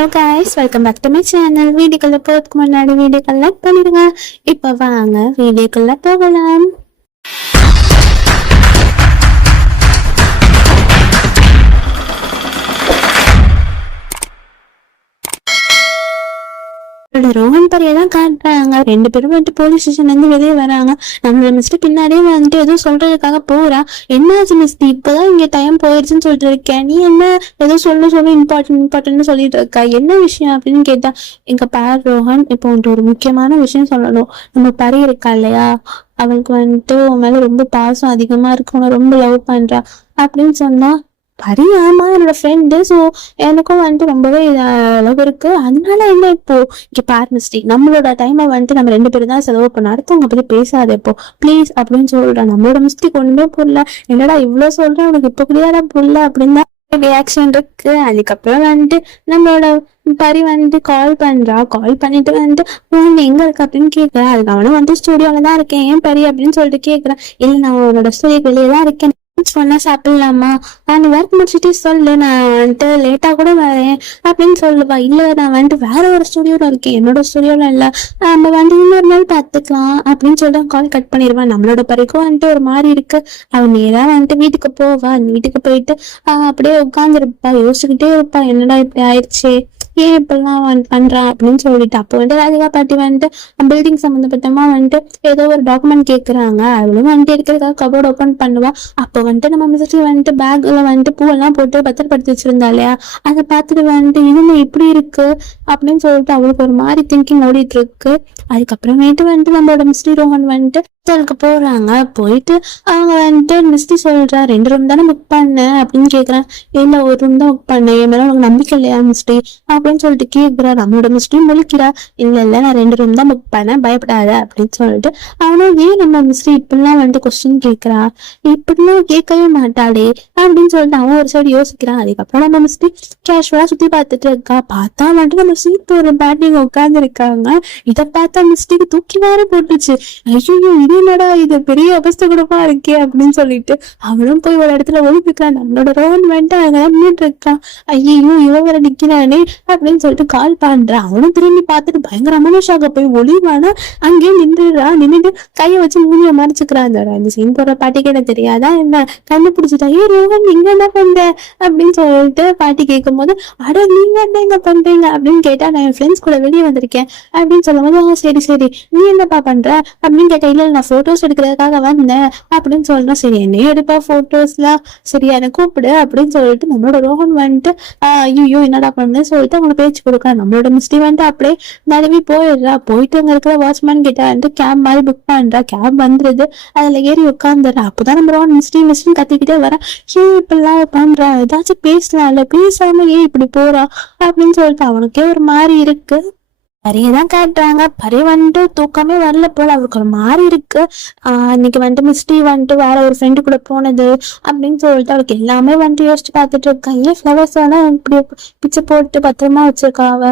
Hello guys, welcome back to my channel. வீடியோக்குள்ள போறதுக்கு முன்னாடி வீடியோக்கு லைக் பண்ணிடுங்க. இப்போ வாங்க வீடியோக்குள்ள போகலாம். ரோஹன் பரியை தான் காட்டுறாங்க. ரெண்டு பேரும் வந்துட்டு போலீஸ் ஸ்டேஷன்ல இருந்து வெளியே வராங்க. நம்மள மிஸ்ட் பின்னாடியே வந்துட்டு ஏதோ சொல்றதுக்காக போறா. என்னாச்சு மிஸ்ட், இப்பதான் இங்க டைம் போயிடுச்சுன்னு சொல்லிட்டு இருக்கேன், நீ என்ன ஏதோ சொல்ல இம்பார்ட்டன்ட் சொல்லிட்டு இருக்கா, என்ன விஷயம் அப்படின்னு கேட்டா, எங்க பார் ரோஹன், இப்போ வந்துட்டு ஒரு முக்கியமான விஷயம் சொல்லணும். நம்ம பரி இருக்கா இல்லையா, அவளுக்கு வந்துட்டு உன் மேல ரொம்ப பாசம் அதிகமா இருக்கு, உன்னை ரொம்ப லவ் பண்றா அப்படின்னு சொன்னா, பரி ஆமா என்னோட ஃப்ரெண்டு, ஸோ எனக்கும் வந்துட்டு ரொம்பவே அளவு இருக்கு, அதனால என்ன இப்போ இங்க பார் மிஸ்டேக், நம்மளோட டைமை வந்துட்டு நம்ம ரெண்டு பேரும் தான் செலவு பண்ண, அடுத்தவங்க பத்தி பேசாத இப்போ ப்ளீஸ் அப்படின்னு சொல்றேன். நம்மளோட மிஸ்டேக் ஒண்ணுமே புரியல, என்னடா இவ்வளவு சொல்றேன், உனக்கு இப்ப புரியாதா புரியல அப்படின்னு தான் ரியாக்ஷன் இருக்கு. அதுக்கப்புறம் வந்துட்டு நம்மளோட பரி வந்துட்டு கால் பண்ணிட்டு வந்துட்டு எங்க இருக்கு அப்படின்னு கேட்கிறேன். அதுக்கு அவனும் வந்துட்டு ஸ்டுடியோல தான் இருக்கேன், ஏன் பரி அப்படின்னு சொல்லிட்டு கேட்கிறேன். இல்ல நான் உன்னோட ஸ்டுடியோ வெளியே தான் இருக்கேன், சொன்னா சாப்பிடலாமா, நீ ஒர்க் முடிச்சுட்டு சொல்லு, நான் வந்துட்டு லேட்டா கூட வரேன் அப்படின்னு சொல்லுவா. இல்ல நான் வந்துட்டு வேற ஒரு ஸ்டுடியோல இருக்கேன், என்னோட ஸ்டுடியோல இல்ல, நம்ம வந்துட்டு இன்னொரு நாள் பாத்துக்கலாம் அப்படின்னு சொல்லிட்டு கால் கட் பண்ணிடுவான். நம்மளோட பரிக்கும் வந்துட்டு ஒரு மாதிரி இருக்கு. அவன் நேரா வந்துட்டு வீட்டுக்கு போவா. வீட்டுக்கு போயிட்டு அப்படியே உட்காந்துருப்பா, யோசிச்சுக்கிட்டே இருப்பா, என்னடா இப்படி ஆயிடுச்சு, ஏன் இப்பெல்லாம் பண்றான் அப்படின்னு சொல்லிட்டு. அப்போ வந்துட்டு ராதிகா பாட்டி வந்துட்டு பில்டிங் சம்பந்தப்பட்டமா வந்துட்டு ஏதோ ஒரு டாக்குமெண்ட் கேட்கறாங்க. அவளும் வந்துட்டு இருக்கிறதுக்காக கபோர்ட் ஓப்பன் பண்ணுவா. அப்போ வந்துட்டு நம்ம மிஸ்டர் வந்துட்டு பேக்ல வந்துட்டு பூவெல்லாம் போட்டு பத்திரப்படுத்தி வச்சிருந்தா இல்லையா, அதை பார்த்துட்டு வந்துட்டு இதுன்னு இப்படி இருக்கு அப்படின்னு சொல்லிட்டு அவளுக்கு ஒரு மாதிரி திங்கிங் ஓடிட்டு இருக்கு. அதுக்கப்புறமேட்டு வந்துட்டு நம்மளோட மிஸ்டர் ரோஹன் வந்துட்டு ஹோட்டலுக்கு போறாங்க. போயிட்டு அவங்க வந்துட்டு மிஸ்டி சொல்றா, 2 ரூம் தானே புக் பண்ண அப்படின்னு கேக்குறேன். இல்ல ஒரு ரூம் தான் புக் பண்ணேன், என் மேல உனக்கு நம்பிக்கை இல்லையா மிஸ்டி அப்படின்னு சொல்லிட்டு கேக்குறா. நம்மளோட மிஸ்டி முழிக்கிறா, இல்ல நான் 2 ரூம் தான் புக் பண்ணேன், பயப்படாத அப்படின்னு சொல்லிட்டு. அவனும் ஏன் நம்ம மிஸ்டி இப்படிலாம் வந்துட்டு கொஸ்டின் கேட்கறா, இப்படிலாம் கேட்கவே மாட்டாளே அப்படின்னு சொல்லிட்டு அவன் ஒரு சைடு யோசிக்கிறான். அதுக்கப்புறம் நம்ம மிஸ்டி கேஷுவலா சுத்தி பார்த்துட்டு இருக்கா. பார்த்தா வந்துட்டு நம்ம சீட் ஒரு பேட்டிங் உட்கார்ந்து இருக்காங்க. இதை பார்த்தா மிஸ்டிக்கு தூக்கி வேற போட்டுச்சு. ஐயோ இது என்னடா, இது பெரிய அபஸ்தகரமா இருக்கே அப்படின்னு சொல்லிட்டு அவளும் போய் ஒரு இடத்துல ஒழிப்பிக்கிறான். நம்மளோட ரோஹன் வந்துட்டு அங்கதான் நின்றுட்டு இருக்கான். ஐயோ இவன் வேற நிக்கிறானே அப்படின்னு சொல்லிட்டு கால் பண்றான். அவனும் திரும்பி பார்த்துட்டு பயங்கரமான ஷாக்க போய் ஒளிவானா அங்கேயே நின்றுட்டு கையை வச்சு மூலிய மறைச்சுக்கிறான். அந்த சீன் போற பாட்டிக்கு என்ன தெரியாதா என்ன, கண்டுபிடிச்சிட்டா. ஏ ரோஹன் நீங்க என்ன பண்ற அப்படின்னு சொல்லிட்டு பாட்டி கேட்கும் போது, அட நீங்க என்ன பண்றீங்க அப்படின்னு கேட்டா, நான் என் ஃப்ரெண்ட்ஸ் கூட வெளியே வந்திருக்கேன் அப்படின்னு சொல்லும் போது, சரி நீ என்னப்பா பண்ற அப்படின்னு கேட்டா, இல்ல நான் போட்டோஸ் எடுக்கிறதுக்காக வந்தேன் அப்படின்னு சொல்லணும். சரி என்னையும் எடுப்பா போட்டோஸ்லாம், சரி எனக்கு கூப்பிடு அப்படின்னு சொல்லிட்டு நம்மளோட ரோஹன் வந்துட்டு ஐயோ என்னடா பண்ணுன்னு சொல்லிட்டு அவங்க பேச்சு கொடுக்குறா. நம்மளோட மிஸ்டி வந்துட்டு அப்படியே நழுவி போயிடுறா. போயிட்டு அங்க இருக்கிற வாட்ச்மேன் கிட்ட வந்துட்டு கேப் மாதிரி புக் பண்றா. கேப் வந்துருது, அதுல ஏறி உட்காந்துடுறா. அப்பதான் நம்ம ரோஹன் மிஸ்டி கத்திக்கிட்டே வர, ஏன் இப்படிலாம் பண்றா, ஏதாச்சும் பேசலாம்ல, பேசாம ஏன் இப்படி போறா அப்படின்னு சொல்லிட்டு அவனுக்கே ஒரு மாதிரி இருக்கு. பரியதான் காட்டுறாங்க. பரி வந்துட்டு தூக்கமே வரல போல, அவருக்கு ஒரு மாதிரி இருக்கு. இன்னைக்கு வந்துட்டு மிஸ்டி வந்துட்டு வேற ஒரு ஃப்ரெண்டு கூட போனது அப்படின்னு சொல்லிட்டு அவளுக்கு எல்லாமே வந்துட்டு யோசிச்சு பார்த்துட்டு இருக்கா. ஏன் ஃப்ளவர்ஸ் எல்லாம் இப்படி பிச்சை போட்டு பத்திரமா வச்சிருக்கா அவ,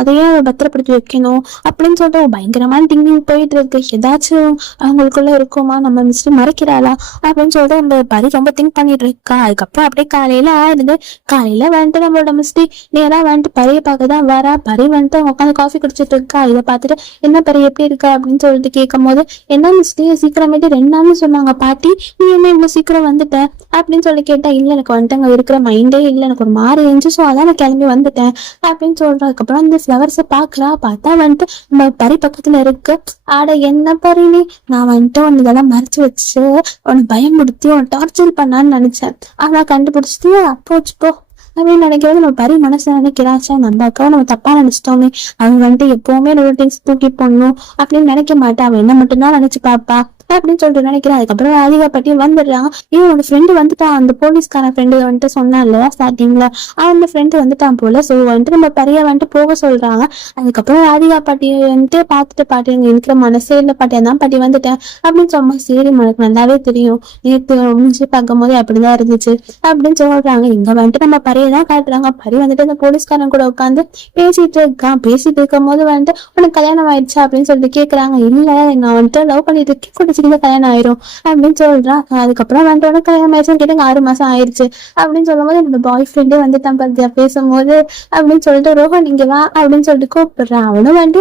அதையே பத்திரப்படுத்தி வைக்கணும் அப்படின்னு சொல்லிட்டு பயங்கரமான திங்கிங் போயிட்டு இருக்கு. ஏதாச்சும் அவங்களுக்குள்ள இருக்குமா, நம்ம மிஸ்டி மறைக்கிறாளா அப்படின்னு சொல்லிட்டு நம்ம பரி ரொம்ப திங்க் பண்ணிட்டு இருக்கா. அதுக்கப்புறம் அப்படியே காலையில ஆயிடுது. காலையில வந்துட்டு நம்மளோட மிஸ்டி நேரா வந்துட்டு பரிய பார்க்கதான் வரா. பரி வந்துட்டு உட்காந்து காஃபி குடிச்சிட்டு இருக்கா. இதை பார்த்துட்டு என்ன பரி எப்படி இருக்கா அப்படின்னு சொல்லிட்டு கேட்கும் போது, என்ன மிஸ்டி சீக்கிரமேட்டு 2 நாள்னு சொன்னாங்க பாட்டி, நீ என்ன இவ்வளவு சீக்கிரம் வந்துட்ட அப்படின்னு சொல்லி கேட்டா, இல்ல எனக்கு வந்துட்டு அங்க இருக்கிற மைண்டே இல்லை, எனக்கு ஒரு மாதிரி இருந்துச்சு, ஸோ அதான் நான் கிளம்பி வந்துட்டேன் அப்படின்னு சொல்றேன். அதுக்கப்புறம் அந்த ஃபிளவர்ஸை பாக்குறா. பார்த்தா வந்துட்டு நம்ம பரி பக்கத்துல இருக்கு. ஆட என்ன பரி நீ, நான் வந்துட்டு உன்னை இதெல்லாம் மறைச்சு வச்சு உன்னை பயமுடுத்தி உன்னை டார்ச்சர் பண்ணான்னு நினைச்சேன், ஆனா கண்டுபிடிச்சிட்டு போச்சு போ அப்படின்னு நினைக்கிறது. நம்ம பரி மனசு நினைக்கிறாச்சா, நம்ம அக்காவை நம்ம தப்பா நினைச்சிட்டோமே, அவங்க வந்துட்டு எப்பவுமே ரிலேட்டிவ்ஸ் தூக்கி போடணும் அப்படின்னு நினைக்க மாட்டா, அவன் என்ன மட்டும்தான் நினைச்சு பாப்பா அப்படின்னு சொல்லிட்டு நினைக்கிறேன். அதுக்கப்புறம் ராதிகா பாட்டி வந்துடுறான். உன்னோட ஃப்ரெண்டு வந்துட்டான், அந்த போலீஸ்கார ஃப்ரெண்டு வந்துட்டு சொன்னா இல்லையா ஸ்டார்டிங்ல, அந்த ஃப்ரெண்டு வந்துட்டான் போல. ஸோ வந்துட்டு நம்ம பரிய வந்துட்டு போக சொல்றாங்க. அதுக்கப்புறம் ராதிகா பாட்டி வந்துட்டு பார்த்துட்டு, பாட்டி அங்க இருக்கிற மனசே இல்லை பாட்டி, அதான் பாட்டி வந்துட்டேன் அப்படின்னு சொன்னா, சரி உனக்கு நல்லாவே தெரியும், நேற்று முடிஞ்சு பார்க்கும் போது அப்படிதான் இருந்துச்சு அப்படின்னு சொல்றாங்க. இங்க வந்துட்டு நம்ம பரிய தான் காட்டுறாங்க. பரி வந்துட்டு அந்த போலீஸ்காரன் கூட உட்காந்து பேசிட்டு இருக்கும் போது வந்துட்டு உனக்கு கல்யாணம் ஆயிடுச்சா அப்படின்னு சொல்லிட்டு கேக்குறாங்க. இல்ல நான் வந்துட்டு லவ் பண்ணிட்டு இருக்கேன், கூட தங்கச்சிக்கு கல்யாணம் ஆயிரும் அப்படின்னு சொல்றான். அதுக்கப்புறம் வந்துட்டு உனக்கு கல்யாணம் ஆயிடுச்சுன்னு கேட்டு 6 மாசம் ஆயிடுச்சு அப்படின்னு சொல்லும் போது என்னோட பாய் ஃப்ரெண்டே வந்துட்டான் பார்த்தியா பேசும்போது அப்படின்னு சொல்லிட்டு ரோஹன் இங்க வா அப்படின்னு சொல்லிட்டு கூப்பிடுறான். அவனும் வந்து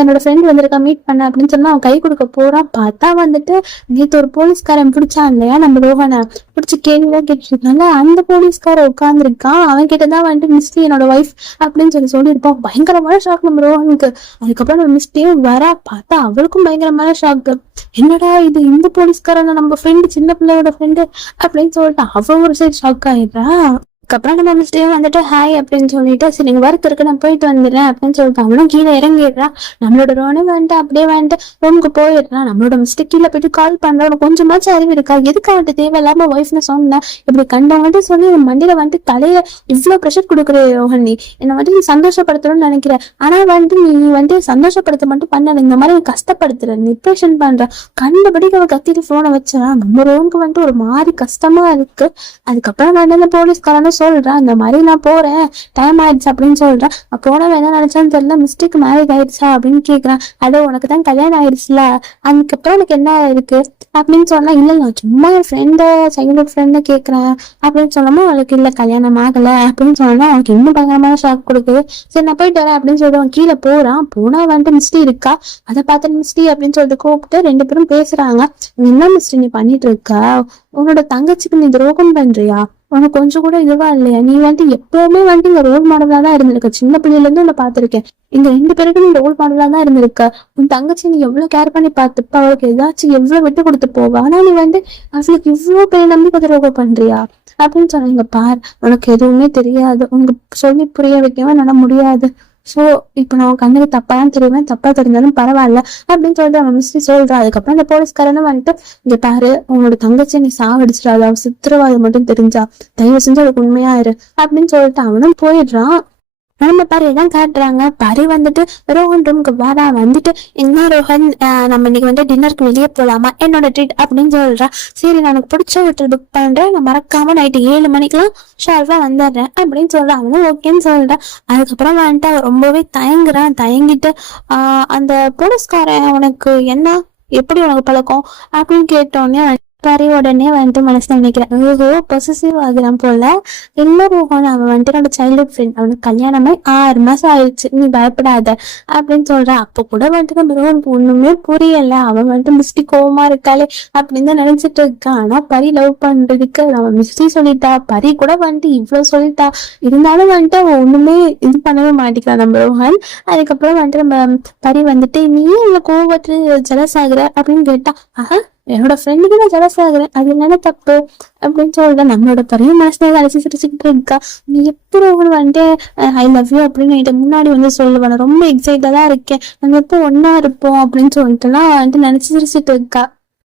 என்னோட ஃப்ரெண்ட் வந்திருக்கா மீட் பண்ண அப்படின்னு சொன்னா அவன் கை கொடுக்க போறான். பார்த்தா வந்துட்டு நேற்று ஒரு போலீஸ்காரன் பிடிச்சான் இல்லையா நம்ம ரோஹனை பிடிச்சி கேள்விதான் கேட்டுருக்காங்க. அந்த போலீஸ்கார உட்காந்துருக்கான். அவன் கிட்டதான் வந்துட்டு மிஸ்டி என்னோட ஒய்ஃப் அப்படின்னு சொல்லியிருப்பான். பயங்கரமான ஷாக் நம்ம ரோஹனுக்கு. அதுக்கப்புறம் நம்ம மிஸ்டியும் வரா. பார்த்தா அவளுக்கும் பயங்கரமான ஷாக்கு. என்னடா இது இந்த போலீஸ்காரன் நம்ம ஃப்ரெண்டு சின்ன பிள்ளையோட ஃப்ரெண்டு அப்படின்னு சொல்லிட்டு அவ ஒரு சைடு ஷாக் ஆயிடுறா. அதுக்கப்புறம் நம்ம மிஸ்டேயும் வந்துட்டு ஹாய் அப்படின்னு சொல்லிட்டு சரி நீங்க ஒர்க் இருக்கு நான் போயிட்டு வந்துடுறேன் அப்படின்னு சொல்லிட்டு அவனும் கீழே இறங்கிடுறான். நம்மளோட ரோனும் வந்துட்டு அப்படியே வந்துட்டு ரூமுக்கு போயிடுறான். நம்மளோட மிஸ்டேக் கீழே போயிட்டு கால் பண்றான். கொஞ்சமாச்சும் அறிவு இருக்கா? எதுக்கு வந்துட்டு தேவையில்லாம ஒய்ஃப்னு சொன்னேன் இப்படி கண்டவன்ட்டு சொல்லி என் மண்டியில வந்துட்டு தலையில இவ்வளவு ப்ரெஷர் கொடுக்குற ரோஹன். நீ என்னை வந்துட்டு நீ சந்தோஷப்படுத்தணும்னு நினைக்கிற. ஆனா வந்துட்டு நீ வந்துட்டு சந்தோஷப்படுத்த மட்டும் பண்ணல, இந்த மாதிரி கஷ்டப்படுத்துற டிப்ரெஷன் பண்ற கண்டபடி அவன் கத்திட்டு போனை வச்சான். நம்ம ரோனுக்கு வந்துட்டு ஒரு மாதிரி கஷ்டமா இருக்கு. அதுக்கப்புறம் வந்து அந்த போலீஸ்காரனும் சொல்றான் இந்த மாதிரி நான் போறேன் டைம் ஆயிடுச்சு அப்படின்னு சொல்றேன். போனவன் என்ன நினைச்சான்னு தெரியல மிஸ்டேக் மேரேஜ் ஆயிடுச்சா அப்படின்னு கேக்குறான். அதோ உனக்கு தான் கல்யாணம் ஆயிடுச்சுல அதுக்கப்புறம் உனக்கு என்ன இருக்கு அப்படின்னு சொன்னா இல்ல நான் சும்மா என் ஃப்ரெண்ட சைல்ட்ஹுட் ஃப்ரெண்ட கேக்குறேன் அப்படின்னு சொல்லாம அவளுக்கு இல்ல கல்யாணம் ஆகல அப்படின்னு சொன்னா அவனுக்கு இன்னும் பயங்கரமான ஷாக் கொடுக்குது. சரி நான் போயிட்டு வரேன் அப்படின்னு சொல்லிட்டு அவன் கீழே போறான். போனா வந்துட்டு மிஸ்டி இருக்கா. அதை பார்த்து மிஸ்டி அப்படின்னு சொல்லிட்டு கூப்பிட்டு 2 பேரும் பேசுறாங்க. என்ன மிஸ்டி நீ பண்ணிட்டு இருக்க? உன்னோட தங்கச்சிக்கு நீ துரோகம் பண்றியா? உனக்கு கொஞ்சம் கூட இதுவா இல்லையா? நீ வந்துட்டு எப்பவுமே வந்துட்டு இங்க ரோல் மாடலா தான் இருந்திருக்க. சின்ன பிள்ளைல இருந்து உன்னை பாத்திருக்கேன். இங்க 2 பேருக்கும் நீ ரோல் மாடலா தான் இருந்திருக்க. உன் தங்கச்சி நீ எவ்வளவு கேர் பண்ணி பார்த்துப்ப. அவளுக்கு ஏதாச்சும் எவ்வளவு விட்டு கொடுத்து போவ. ஆனா நீ வந்து அவளுக்கு இவ்வளவு பேர் நம்பி துரோகம் பண்றியா அப்படின்னு சொன்னாங்க. பார் உனக்கு எதுவுமே தெரியாது. உனக்கு சொல்லி புரிய வைக்கவே என்னால முடியாது. சோ இப்ப நான் கண்ணுக்கு தப்பாதான் தெரியுவேன். தப்பா தெரிஞ்சாலும் பரவாயில்ல அப்படின்னு சொல்லிட்டு அவன் மிஸ்டி சொல்றா. அதுக்கப்புறம் அந்த போலீஸ்காரனும் வந்துட்டு இங்க பாரு உங்களோட தங்கச்சி நீ சாவடிச்சிடாது. அவ சித்திரவாதம் மட்டும் தெரிஞ்சா தயவு செஞ்சு அவளுக்கு உண்மையா இரு அப்படின்னு சொல்லிட்டு அவனும் போயிடுறான். நம்ம பரி தான் காட்டுறாங்க. பரி வந்துட்டு ரோஹன் ரூமுக்கு வரா. வந்துட்டு என்ன ரோஹன் நம்ம இன்னைக்கு வந்து டின்னருக்கு வெளியே போலாமா என்னோட ட்ரீட் அப்படின்னு சொல்றா. சரி நான் எனக்கு பிடிச்ச ஹோட்டல் புக் பண்றேன். நான் மறக்காம நைட்டு 7 மணிக்கெல்லாம் ஷார்ப்பா வந்துடுறேன் அப்படின்னு சொல்றான். அவனும் ஓகேன்னு சொல்றான். அதுக்கப்புறம் வந்துட்டு அவன் ரொம்பவே தயங்கிட்டு அந்த போலீஸ்காரன் உனக்கு என்ன எப்படி உனக்கு பழக்கம் அப்படின்னு கேட்டோடனே பரி உடனே வந்துட்டு மனசுல நினைக்கிறேன் ஓஹோ பொசசிவ் ஆகுறான் போல. இல்ல ரோஹன் அவன் வந்துட்டு என்னோட சைல்ட்ஹுட் ஃப்ரெண்ட். அவனுக்கு கல்யாணமே 6 மாசம் ஆயிடுச்சு. நீ பயப்படாத அப்படின்னு சொல்றான். அப்ப கூட வந்துட்டு நம்ம ரோஹனுக்கு ஒண்ணுமே புரியல. அவன் வந்துட்டு மிஸ்டி கோவமா இருக்காளே அப்படின்னு தான் நினைச்சிட்டு இருக்கான். ஆனா பரி லவ் பண்றதுக்கு நம்ம மிஸ்டி சொல்லிட்டா. பரி கூட வந்துட்டு இவ்வளவு சொல்லிட்டா. இருந்தாலும் வந்துட்டு அவன் ஒண்ணுமே இது பண்ணவே மாட்டேங்கிறான் நம்ம ரோஹன். அதுக்கப்புறம் வந்துட்டு நம்ம பரி வந்துட்டு நீ இவ்வளவு கோவத்துல ஜெலஸ் ஆகுற அப்படின்னு கேட்டா. என்னோட ஃப்ரெண்டுக்கு நான் ஜெலஸ் ஆகுறேன் அது என்னென்ன தப்பு அப்படின்னு சொல்றேன். நம்மளோட பெரிய மனசுல அழைச்சி சிரிச்சுக்கிட்டு இருக்கா. நீ எப்படி வந்துட்டு ஐ லவ் யூ அப்படின்னு முன்னாடி வந்து சொல்லுவேன். ரொம்ப எக்ஸைட்டா தான் இருக்கேன். நாங்க எப்போ ஒன்னா இருப்போம் அப்படின்னு சொல்லிட்டுலாம் வந்துட்டு நினைச்சு சிரிச்சுட்டு இருக்கா.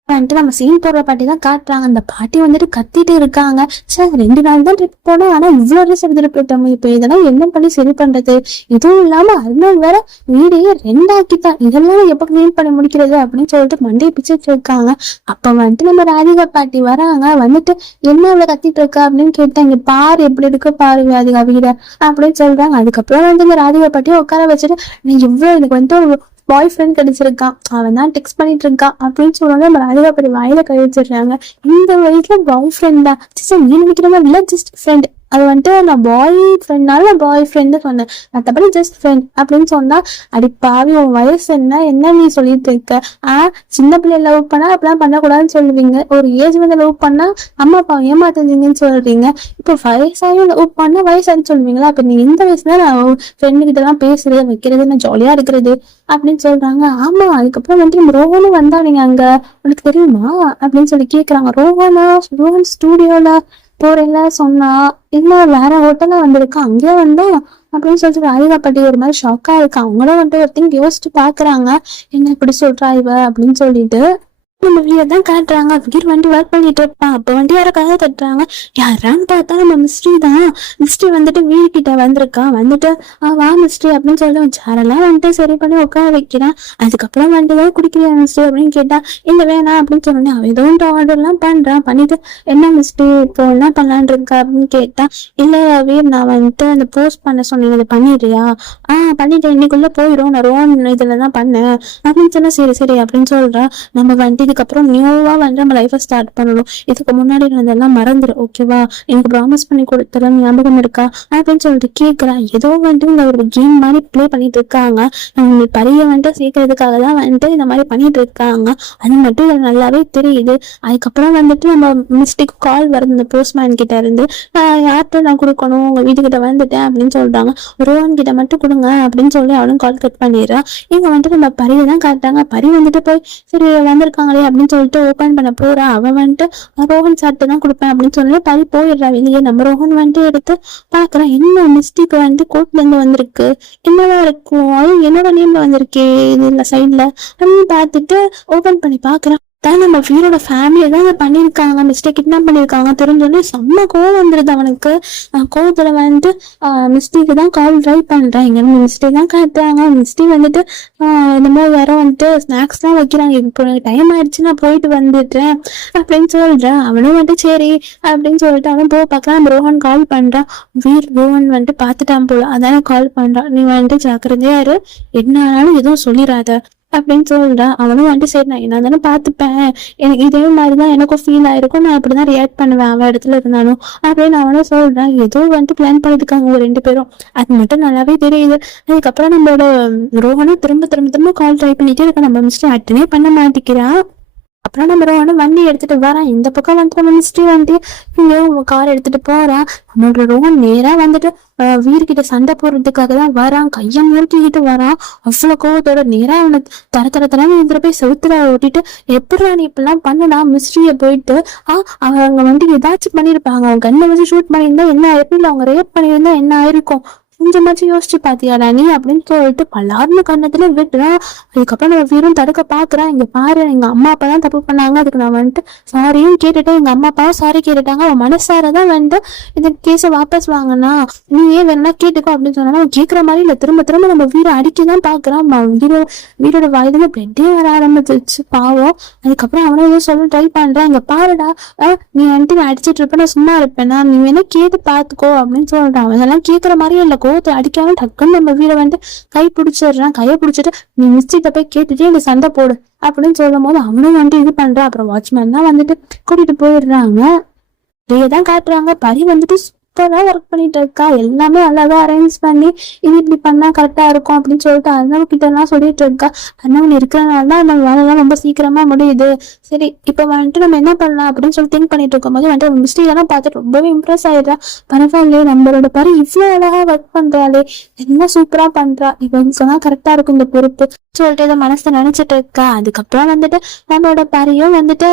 வந்துட்டு நம்ம சீன் போடுற பாட்டி தான் காட்டுறாங்க. அந்த பாட்டி வந்துட்டு கத்திட்டு இருக்காங்க. சார் 2 நாள் தான் ட்ரிப் போனோம். ஆனா இவ்வளவு ட்ரெஸ் எடுத்துட்டு போயிட்டோம். இப்ப இதெல்லாம் என்ன பண்ணி சரி பண்றது? இதுவும் இல்லாம அருணாள் வேற வீடையே 2 ஆக்கிட்டான். இதெல்லாம் எப்ப கிளீன் பண்ணி முடிக்கிறது அப்படின்னு சொல்லிட்டு மண்டையை பிச்சுட்டு இருக்காங்க. அப்ப வந்துட்டு நம்ம ராதிகா பாட்டி வராங்க. வந்துட்டு என்ன இவ்வளவு கத்திட்டு இருக்கா அப்படின்னு கேட்டாங்க. பாரு எப்படி இருக்கு பாரு ராதிகா வீட அப்படின்னு சொல்றாங்க. அதுக்கப்புறம் வந்து இந்த ராதிகா பாட்டியை உட்கார வச்சுட்டு நீ இவ்வளவு எனக்கு வந்துட்டு ஒரு பாய் ஃப்ரெண்ட் கிடைச்சிருக்கான். அவன் தான் டெக்ஸ்ட் பண்ணிட்டு இருக்கான் அப்படின்னு சொல்லுவாங்க. நம்ம ராதிகா பாட்டி வாயில கழிச்சிடுறாங்க. இந்த வயசுல பாய் ஃப்ரெண்டா நீ நினைக்கிற மாதிரி இல்ல ஜஸ்ட் ஃப்ரெண்ட். அது வந்துட்டு நான் பாய் ஃப்ரெண்ட்னால நான் பாய் ஃப்ரெண்டு சொன்னேன். மற்றபடி ஜஸ்ட் ஃப்ரெண்ட் அப்படின்னு சொன்னா அடி பாவி உன் வயசு என்ன நீ சொல்லிட்டு இருக்க? சின்ன பிள்ளைய லவ் பண்ணா அப்படிலாம் பண்ணக்கூடாதுன்னு சொல்லுவீங்க. ஒரு ஏஜ் வந்து லவ் பண்ணா அம்மா அப்பா ஏமாத்துறீங்கன்னு சொல்றீங்க. இப்போ வயசாயும் லவ் பண்ணா வயசான்னு சொல்லுவீங்களா? அப்ப நீ இந்த வயசுல நான் ஃப்ரெண்டு கிட்ட எல்லாம் பேசுறது வைக்கிறது நான் ஜாலியா இருக்கிறது அப்படின்னு சொல்றாங்க. ஆமா அதுக்கப்புறம் வந்துட்டு நம்ம ரோஹனும் வந்தா நீங்க அங்க உனக்கு தெரியுமா அப்படின்னு சொல்லி கேக்குறாங்க. ரோஹன் ஸ்டூடியோல போறேன்ல சொன்னா இல்ல வேற ஹோட்டல்ல வந்திருக்கா அங்கே வந்தா அப்படின்னு சொல்லிட்டு ராதிகா பாட்டி ஒரு மாதிரி ஷாக்கா இருக்கா. அவங்களும் வந்துட்டு ஒருத்தங்க யோசிச்சு பாக்குறாங்க என்ன இப்படி சொல்றா இவ அப்படின்னு சொல்லிட்டு. நம்ம வீர் தான் காட்டுறாங்க. வீர் வண்டி ஒர்க் பண்ணிட்டு இருப்பான். அப்ப வண்டி யார கதை தட்டுறாங்க. யாரான்னு பார்த்தா நம்ம மிஸ்ட்ரி தான். மிஸ்ட்ரி வந்துட்டு வீடு கிட்ட வந்திருக்கா. வந்துட்டு வா மிஸ்ட்ரி அப்படின்னு சொல்லிட்டு சேரெல்லாம் வந்துட்டு சரி பண்ணி உட்கார வைக்கிறான். அதுக்கப்புறம் வந்துட்டு தான் குடிக்கிறியா மிஸ்ட்ரி அப்படின்னு கேட்டா இல்ல வேணாம் அப்படின்னு சொன்னேன். அவன் ஏதோ ஆர்டர் எல்லாம் பண்றான். பண்ணிட்டு என்ன மிஸ்ட்ரி இப்போ என்ன பண்ணலான் இருக்கா அப்படின்னு கேட்டா இல்ல வீர் நான் வந்துட்டு அந்த போஸ்ட் பண்ண சொன்னீங்க அதை பண்ணிடுறியா? பண்ணிட்டேன் இன்னைக்குள்ள போயிடும் நான் ரோன் இதுலதான் பண்ணேன் அப்படின்னு சொன்னா சரி சரி அப்படின்னு சொல்றேன். நம்ம வந்துட்டு இதுக்கப்புறம் நியூவா வந்து நம்ம லைஃபை ஸ்டார்ட் பண்ணணும். இதுக்கு முன்னாடி நடந்தெல்லாம் மறந்துரு, ஓகேவா? எனக்கு ப்ராமிஸ் பண்ணி கொடுத்தல ஞாபகம் இருக்கா அப்படின்னு சொல்லிட்டு கேட்கிறேன். ஏதோ வந்துட்டு இந்த ஒரு கேம் மாதிரி ப்ளே பண்ணிட்டு இருக்காங்க. நம்ம பரிய வந்துட்டு சேர்க்கறதுக்காக தான் வந்துட்டு இந்த மாதிரி பண்ணிட்டு இருக்காங்க. அது மட்டும் எனக்கு நல்லாவே தெரியுது. அதுக்கப்புறம் வந்துட்டு நம்ம மிஸ்டேக் கால் வருது இந்த போஸ்ட்மேன் கிட்ட இருந்து. யார்கிட்ட நான் கொடுக்கணும், உங்க வீட்டுக்கிட்ட வந்துட்டேன் அப்படின்னு சொல்றாங்க. ரோஹன் கிட்ட மட்டும் கொடுங்க அப்படின்னு சொல்லி அவனும் கால் கட் பண்ணிடுறான். இங்க வந்துட்டு நம்ம பரியை தான் காட்டாங்க. பரி வந்துட்டு போய் சரி வந்திருக்காங்களே அப்படின்னு சொல்லிட்டு ஓபன் பண்ண போறா. அவன் வந்துட்டு ரோஹன் சாப்பிட்டு தான் கொடுப்பேன் அப்படின்னு சொல்லி பரி போயிடுறா வெளியே. நம்ம ரோஹன் வந்துட்டு எடுத்து பாக்குறான். என்ன மிஸ்டேக் வந்துட்டு கோர்ட்ல இருந்து வந்திருக்கு, என்னவா இருக்கும், அது என்னோட நேம்ல வந்திருக்கே இதுல சைட்ல அப்படின்னு பார்த்துட்டு ஓபன் பண்ணி பாக்குறான். தான் நம்ம வீரோட ஃபேமிலி தான் அதை பண்ணியிருக்காங்க, மிஸ்டேக் கிட்னாப் பண்ணியிருக்காங்க தெரிஞ்சோடனே செம்ம கோவம் வந்துடுது அவனுக்கு. கோவத்துல வந்துட்டு மிஸ்டேக்கு தான் கால் ட்ரை பண்றேன், இங்க மிஸ்டேக் தான் காட்டுறாங்க. மிஸ்டேக் வந்துட்டு என்னமோ வேற வந்துட்டு ஸ்நாக்ஸ் தான் வைக்கிறாங்க. இப்போ எனக்கு டைம் ஆயிடுச்சு, நான் போயிட்டு வந்துடுறேன் அப்படின்னு சொல்றேன். அவனும் வந்துட்டு சரி அப்படின்னு சொல்லிட்டு அவனும் போக பார்க்கலாம். ரோஹன் கால் பண்றான். ரோஹன் வந்துட்டு பார்த்துட்டான் போல, அதான கால் பண்றான். நீ வந்துட்டு ஜாக்கிரதையா இரு, என்ன ஆனாலும் எதுவும் சொல்லிடாத அப்படின்னு சொல்றான். அவனும் வந்துட்டு சரி நான் என்ன தானே பார்த்துப்பேன், எனக்கு இதே மாதிரிதான் எனக்கும் ஃபீல் ஆயிருக்கும், நான் அப்படிதான் ரியாக்ட் பண்ணுவேன் அவன் இடத்துல இருந்தாலும் அப்படின்னு அவனும் சொல்றான். ஏதோ வந்துட்டு பிளான் பண்ணிருக்காங்க ஒரு 2 பேரும், அது மட்டும் நல்லாவே தெரியுது. அதுக்கப்புறம் நம்மளோட ரோஹனும் திரும்ப திரும்ப திரும்ப கால் ட்ரை பண்ணிட்டே இருக்கான். நம்ம மிஸ்டர் அட்டனே பண்ண மாட்டேங்கிறான். அப்புறம் நம்ம ரோஹனை வண்டி எடுத்துட்டு வரான். இந்த பக்கம் வந்துட்டு நம்ம மிஸ்டரி வந்துட்டு இங்கே கார் எடுத்துட்டு போறான். நம்மளோட ரோஹன் நேரா வந்துட்டு வீர்கிட்ட சண்டை போடுறதுக்காக தான் வரான். கையை முறுக்கிக்கிட்டு வரான். அவ்வளவு கோவத்தோட நேரா அவனை தர இதுல போய் செவுத்துல ஓட்டிட்டு எப்படா நீ இப்பெல்லாம் பண்ணனா மிஸ்டரிய போயிட்டு அவங்க வந்து ஏதாச்சும் பண்ணிருப்பாங்க, அவங்க கண்ணை வச்சு ஷூட் பண்ணியிருந்தா என்ன ஆயிருக்கும், இல்ல அவங்க ரேப் பண்ணியிருந்தா என்ன ஆயிருக்கும், கொஞ்சமாச்சும் யோசிச்சு பாத்தியாடா நீ அப்படின்னு சொல்லிட்டு பல்லாருன்னு கண்ணத்துல விட்டுறான். அதுக்கப்புறம் நம்ம வீரும் தடுக்க பாக்குறான். இங்க பாரு, எங்க அம்மா அப்பா தான் தப்பு பண்ணாங்க, அதுக்கு நான் வந்துட்டு சாரியும் கேட்டுட்டேன், எங்க அம்மா அப்பாவும் சாரி கேட்டுட்டாங்க, அவன் மனசாரதான் வந்து இந்த கேஸை வாபஸ் வாங்கினா, நீ ஏன் வேணா கேட்டுக்கோ அப்படின்னு சொன்னா அவன் கேட்கற மாதிரி இல்ல. திரும்ப திரும்ப நம்ம வீரை அடிக்கதான் பாக்குறான். வீரோட வாயில பிளட்டே வர ஆரம்பிச்சிருச்சு பாவம். அதுக்கப்புறம் அவனும் ஏதோ சொல்ல ட்ரை பண்றான். இங்க பாருடா, நீ வந்துட்டு நான் அடிச்சிட்டு இருப்பேன், நான் சும்மா இருப்பேனா, நீ வேணா கேட்டு பாத்துக்கோ அப்படின்னு சொல்றான். அவன் அதெல்லாம் கேட்கற மாதிரியே இல்ல. கோவத்தை அடிக்காம டக்குன்னு நம்ம வீரை வந்து கை பிடிச்சிடுறான். கையை பிடிச்சிட்டு நீ மிஸ்டேக்க போய் கேட்டுட்டே இந்த சண்டை போடு அப்படின்னு சொல்லும் போது அவனும் வந்துட்டு இது பண்றான். அப்புறம் வாட்ச்மேன் தான் வந்துட்டு கூட்டிட்டு போயிடுறாங்க. தான் காட்டுறாங்க. பரி வந்துட்டு சூப்பரா ஒர்க் பண்ணிட்டு இருக்கா, எல்லாமே அழகா அரேஞ்ச் பண்ணி இது இப்படி பண்ணா கரெக்டா இருக்கும் அப்படின்னு சொல்லிட்டு அண்ணன் கிட்ட எல்லாம் சொல்லிட்டு இருக்கா. அண்ணன் இருக்கிறனாலதான் நம்ம வேலைலாம் ரொம்ப சீக்கிரமா முடியுது. சரி இப்ப வந்துட்டு நம்ம என்ன பண்ணலாம் அப்படின்னு சொல்லி திங்க் பண்ணிட்டு இருக்கும் போது வந்துட்டு மிஸ்டேக் எல்லாம் பார்த்துட்டு ரொம்பவே இம்ப்ரெஸ் ஆயிடுறா. பரவாயில்லையே நம்மளோட பரி இவ்வளவு அழகா ஒர்க் பண்றாளே, என்ன சூப்பரா பண்றா, இப்ப சொன்னா கரெக்டா இருக்கும் இந்த பொறுப்பு சொல்லிட்டு இதை மனசுல நினைச்சிட்டு இருக்கா. அதுக்கப்புறம் வந்துட்டு நம்மளோட பரியும் வந்துட்டு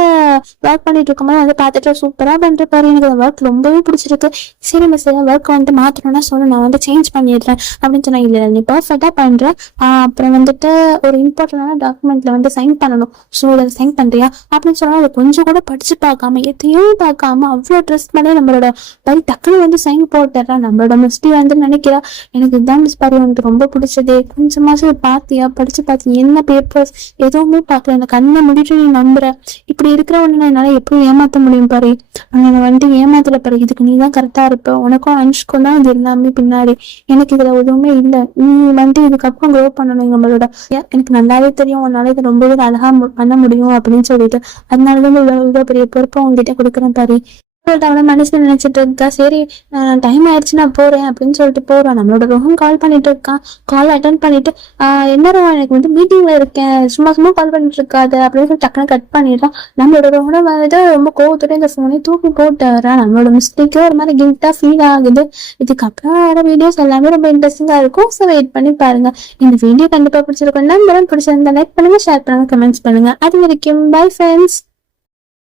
ஒர்க் பண்ணிட்டு இருக்கும்போது வந்து பார்த்துட்டு சூப்பரா பண்ற பாரு, எனக்கு அந்த ஒர்க் ரொம்பவே பிடிச்சிருக்கு, சரி மிஸ் ஒர்க் வந்துட்டு மாத்தணும்னா சொல்லு, நான் வந்து சேஞ்ச் பண்ணிடுறேன் அப்படின்னு சொன்னா. இல்ல நீ பர்ஃபெக்டா பண்ற, அப்புறம் வந்துட்டு ஒரு இம்பார்ட்டன்டான டாக்குமெண்ட்ல வந்து சைன் பண்ணணும், ஸோ அதை சைன் பண்றியா அப்படின்னு சொன்னா அதை கொஞ்சம் கூட படிச்சு பார்க்காம எதையும் பார்க்காம அவ்வளோ ட்ரெஸ் பண்ணி நம்மளோட பரி டக்குனு வந்து சைன் போட்டுறா. நம்மளோட மிஸ்டி வந்து நினைக்கிறா எனக்கு இதுதான் மிஸ் பரி உனக்கு ரொம்ப பிடிச்சது, கொஞ்சமாச்சும் பாத்தியா படிச்சு என்ன பேப்பர்ஸ் எதுவுமே பார்க்கல, இந்த கண்ணை முடிட்டு நீ நம்புற, இப்படி இருக்கிற ஒண்ணு என்னால எப்படி ஏமாத்த முடியும் பாரு, நான் வந்துட்டு ஏமாத்தல பாரு, இதுக்கு நீ தான் கரெக்டா இருப்ப, உனக்கும் அனுஷ்கும் தான் இது எல்லாமே பின்னாடி, எனக்கு இதுல எதுவுமே இல்லை, நீ வந்துட்டு இதுக்கப்புறம் க்ரோ பண்ணணும் நம்மளோட, எனக்கு நல்லாவே தெரியும் உன்னால இதை ரொம்பவே அழகா பண்ண முடியும் அப்படின்னு சொல்லிட்டு, அதனாலதான் இவ்வளவு பெரிய பொறுப்பை உங்ககிட்ட கொடுக்குறேன் பாரு அவன மனசுல நினைச்சிட்டு இருக்கா. சரி டைம் ஆயிடுச்சு நான் போறேன் அப்படின்னு சொல்லிட்டு போறான். நம்மளோட ரோஹன் கால் பண்ணிட்டு இருக்கான். கால் அட்டன் பண்ணிட்டு என்ன ரோஹன் எனக்கு வந்து மீட்டிங்ல இருக்கேன், சும்மா சும்மா கால் பண்ணிட்டு இருக்காது அப்படின்னு சொல்லி டக்குனு கட் பண்ணிடுறான். நம்மளோட ரோஹனை வந்து ரொம்ப கோவத்தோட இந்த போனை தூக்கி போட்டு வரான். நம்மளோட மிஸ்டேக்கு ஒரு மாதிரி கில்ட்டா ஃபீல் ஆகுது. இதுக்கப்புறம் வர வீடியோஸ் எல்லாமே ரொம்ப இன்ட்ரெஸ்டிங்கா இருக்கும். ஸோ வெயிட் பண்ணி பாருங்க. இந்த வீடியோ கண்டிப்பா பிடிச்சிருக்கும். நம்பரும் பிடிச்சிருந்தா லைக் பண்ணுங்க, ஷேர் பண்ணுங்க, கமெண்ட்ஸ் பண்ணுங்க. அது வரைக்கும் பை ஃப்ரெண்ட்ஸ்.